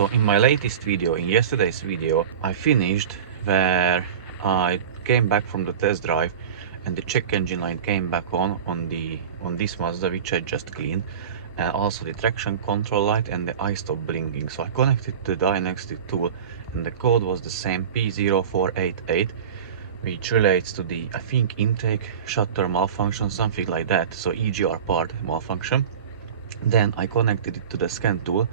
So in my latest video, in yesterday's video, I finished where I came back from the test drive and the check engine light came back on this Mazda, which I just cleaned, and also the traction control light and the eye stop blinking. So I connected to the diagnostic tool and the code was the same, P0488, which relates to the, I think, intake shutter malfunction, something like that, so EGR part malfunction. Then I connected it to the scan tool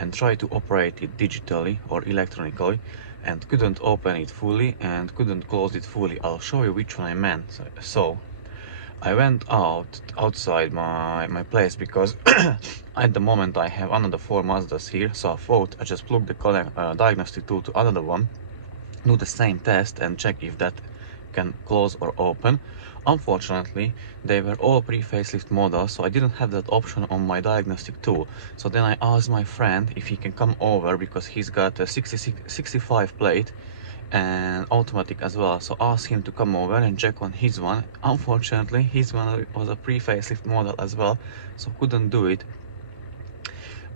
and tried to operate it digitally or electronically, and couldn't open it fully and couldn't close it fully. I'll show you which one I meant. So I went outside my place because at the moment I have another 4 Mazdas here, so I thought I just plug the diagnostic tool to another one, do the same test and check if that can close or open. Unfortunately, they were all pre-facelift models, so I didn't have that option on my diagnostic tool. So then I asked my friend if he can come over, because he's got a 65 plate and automatic as well. So asked him to come over and check on his one. Unfortunately, his one was a pre-facelift model as well, so couldn't do it.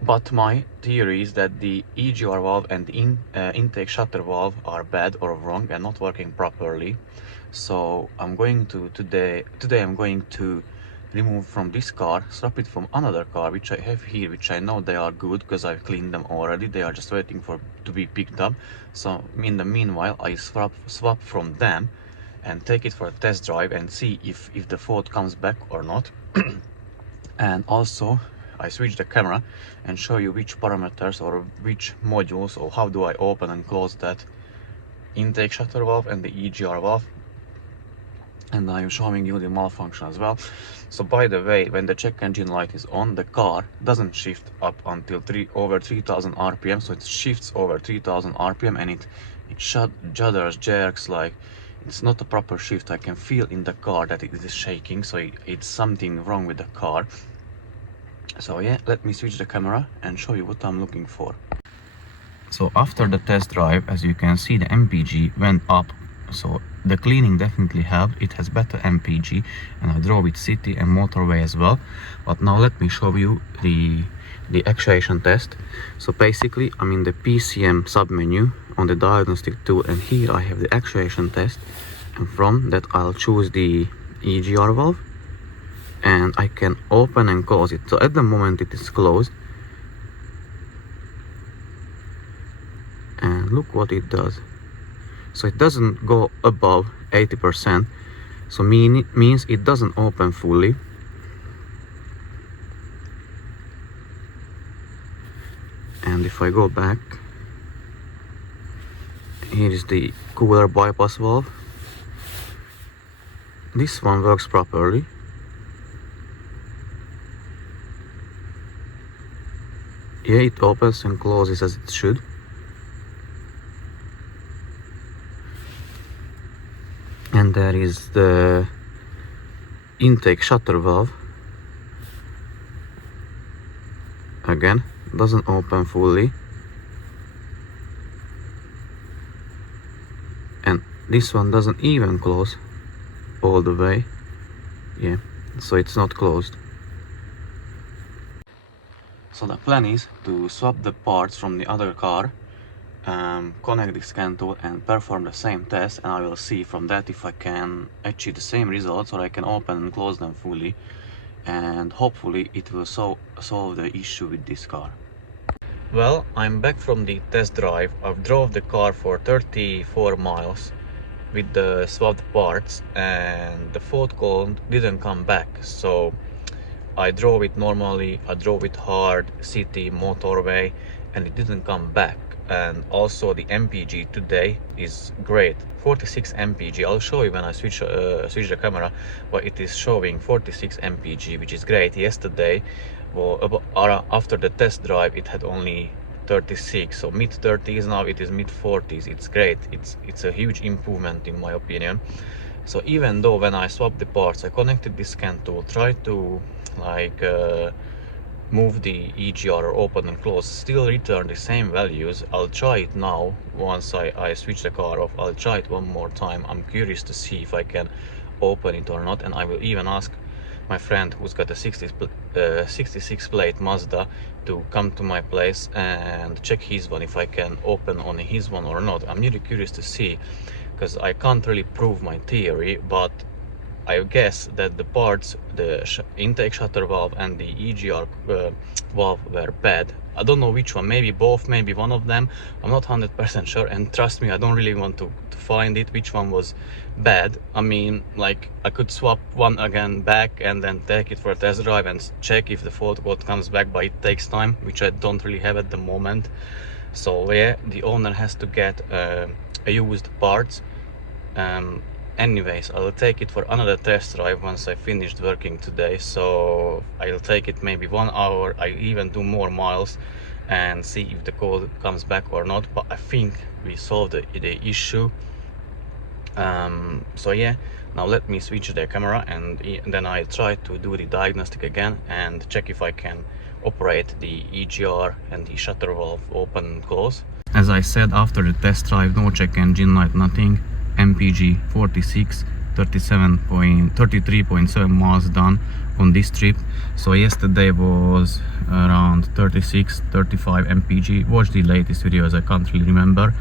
But my theory is that the EGR valve and the intake shutter valve are bad or wrong and not working properly. So I'm going to today I'm going to remove from this car, swap it from another car which I have here, which I know they are good because I've cleaned them already. They are just waiting to be picked up. So in the meanwhile I swap from them and take it for a test drive and see if the fault comes back or not. And also I switch the camera and show you which parameters or which modules, or how do I open and close that intake shutter valve and the EGR valve. And I'm showing you the malfunction as well. So by the way, when the check engine light is on, the car doesn't shift up until over 3000 RPM. So it shifts over 3000 RPM and it judders, jerks, like it's not a proper shift. I can feel in the car that it is shaking, so it's something wrong with the car. So yeah, let me switch the camera and show you what I'm looking for. So after the test drive, as you can see, the MPG went up. So the cleaning definitely helped. It has better MPG, and I drove it city and motorway as well. But now let me show you the actuation test. So basically I'm in the PCM submenu on the diagnostic tool, and here I have the actuation test, and from that I'll choose the EGR valve and I can open and close it. So at the moment it is closed, and look what it does. So it doesn't go above 80%, so means it doesn't open fully. And if I go back, here is the cooler bypass valve. This one works properly. Yeah, it opens and closes as it should. And there is the intake shutter valve. Again, doesn't open fully. And this one doesn't even close all the way. Yeah, so it's not closed. So the plan is to swap the parts from the other car, connect the scan tool and perform the same test, and I will see from that if I can achieve the same results or I can open and close them fully, and hopefully it will solve the issue with this car. Well, I'm back from the test drive. I've drove the car for 34 miles with the swapped parts, and the fault code didn't come back. So I drove it normally, I drove it hard, city, motorway, and it didn't come back. And also the MPG today is great, 46 MPG. I'll show you when I switch the camera, but it is showing 46 MPG, which is great. Yesterday, well, after the test drive, it had only 36, so mid 30s. Now it is mid 40s. It's great. It's a huge improvement in my opinion. So even though when I swapped the parts, I connected the scan tool, tried to move the EGR or open and close, still return the same values. I'll try it now. Once I switch the car off, I'll try it one more time. I'm curious to see if I can open it or not, and I will even ask my friend who's got a 66 plate Mazda to come to my place and check his one, if I can open on his one or not. I'm really curious to see, because I can't really prove my theory, but I guess that the parts, the intake shutter valve and the EGR valve were bad. I don't know which one, maybe both, maybe one of them. I'm not 100% sure, and trust me, I don't really want to find it which one was bad. I mean, like, I could swap one again back and then take it for a test drive and check if the fault code comes back, but it takes time, which I don't really have at the moment. So yeah, the owner has to get a used parts. Anyways, I'll take it for another test drive once I finished working today. So I'll take it maybe 1 hour. I even do more miles and see if the code comes back or not. But I think we solved the issue. So yeah, now let me switch the camera and then I'll try to do the diagnostic again and check if I can operate the EGR and the shutter valve open and close. As I said, after the test drive, no check engine light, nothing. MPG 46, 33.7 miles done on this trip. So yesterday was around 36, 35 MPG. Watch the latest videos, I can't really remember.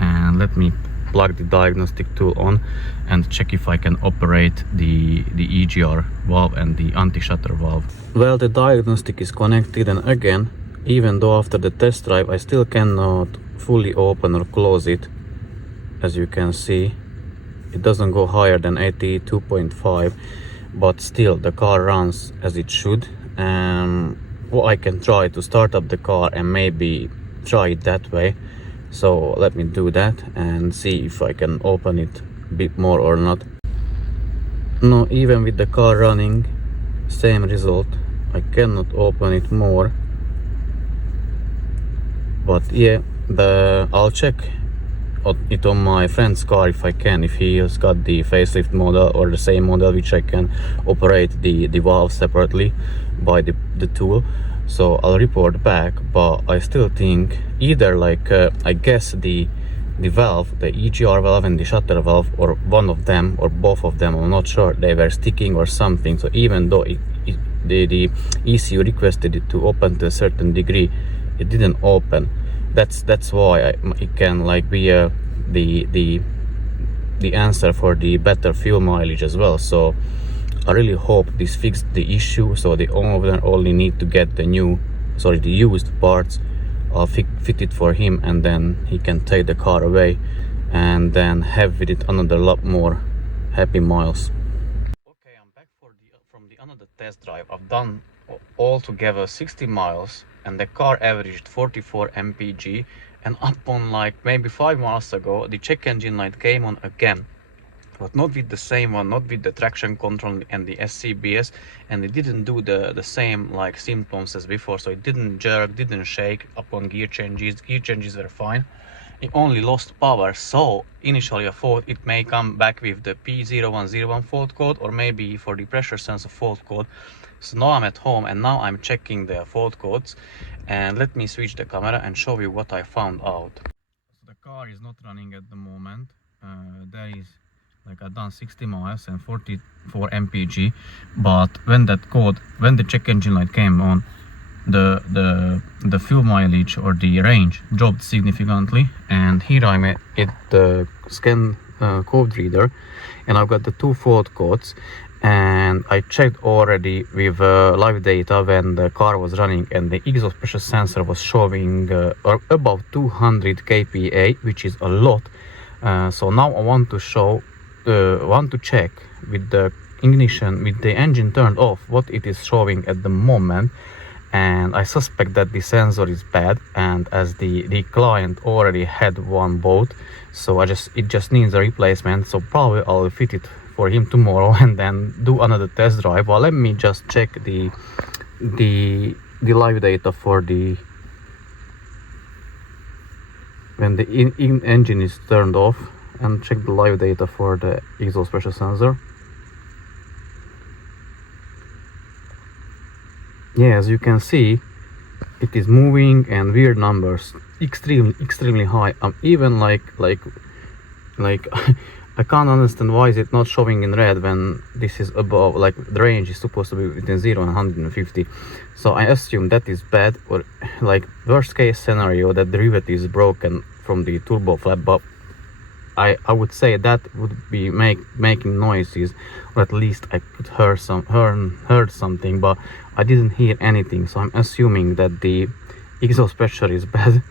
And let me plug the diagnostic tool on and check if I can operate the EGR valve and the anti-shutter valve. Well, the diagnostic is connected, and again, even though after the test drive I still cannot fully open or close it, as you can see, it doesn't go higher than 82.5, but still the car runs as it should. Well, I can try to start up the car and maybe try it that way. So let me do that and see if I can open it a bit more or not. No, even with the car running, same result. I cannot open it more. But yeah, I'll check it on my friend's car if I can, if he has got the facelift model or the same model, which I can operate the valve separately by the tool. So I'll report back, but I still think either, like, I guess the valve, the EGR valve and the shutter valve, or one of them or both of them, I'm not sure, they were sticking or something. So even though the ECU requested it to open to a certain degree, it didn't open. That's why it can, like, be the answer for the better fuel mileage as well. So I really hope this fixed the issue, so the owner only need to get the used parts. I'll fit it for him, and then he can take the car away and then have with it another lot more happy miles. Okay, I'm back from the another test drive. I've done altogether 60 miles and the car averaged 44 mpg, and up on like maybe 5 miles ago the check engine light came on again, but not with the same one, not with the traction control and the SCBS, and it didn't do the same like symptoms as before. So it didn't jerk, didn't shake upon gear changes were fine. It only lost power. So initially I thought it may come back with the P0101 fault code, or maybe for the pressure sensor fault code. So now I'm at home and now I'm checking the fault codes, and let me switch the camera and show you what I found out. So the car is not running at the moment. There is, like, I've done 60 miles and 44 mpg, but when the check engine light came on, the fuel mileage or the range dropped significantly. And here I'm at the scan code reader, and I've got the two fault codes, and I checked already with live data when the car was running, and the exhaust pressure sensor was showing above 200 kPa, which is a lot. So now I want to check with the ignition, with the engine turned off, what it is showing at the moment. And I suspect that the sensor is bad, and as the client already had one boat, so it just needs a replacement. So probably I'll fit it for him tomorrow and then do another test drive. Well, let me just check the live data for when the engine is turned off, and check the live data for the exhaust pressure sensor. Yeah, as you can see, it is moving, and weird numbers, extremely high. I'm even like I can't understand why is it not showing in red when this is above, like the range is supposed to be between 0 and 150. So I assume that is bad, or like worst case scenario that the rivet is broken from the turbo flap, but I would say that would be making noises, or at least I could heard something, but I didn't hear anything, so I'm assuming that the exhaust pressure is bad.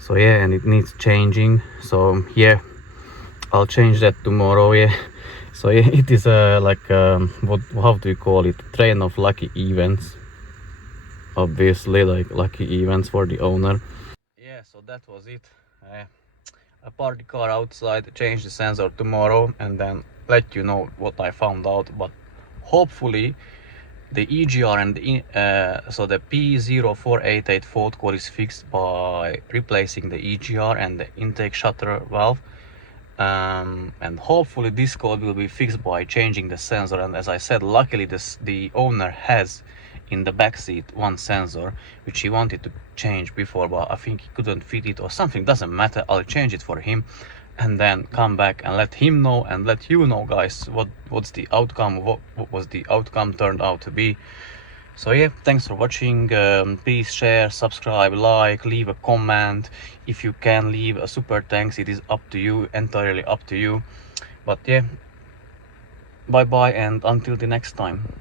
So yeah, and it needs changing. So yeah, I'll change that tomorrow. Yeah, so yeah, it is like how do you call it, train of lucky events, obviously, like lucky events for the owner. Yeah, so that was it. I park the car outside, change the sensor tomorrow, and then let you know what I found out. But hopefully the EGR and so the P0488 fault code is fixed by replacing the EGR and the intake shutter valve. And hopefully this code will be fixed by changing the sensor. And as I said, luckily the owner has in the back seat one sensor which he wanted to change before, but I think he couldn't fit it or something. Doesn't matter, I'll change it for him and then come back and let him know and let you know, guys, what's the outcome, what was the outcome turned out to be. So yeah, thanks for watching. Please share, subscribe, like, leave a comment. If you can leave a super thanks, it is up to you, entirely up to you. But yeah, bye bye, and until the next time.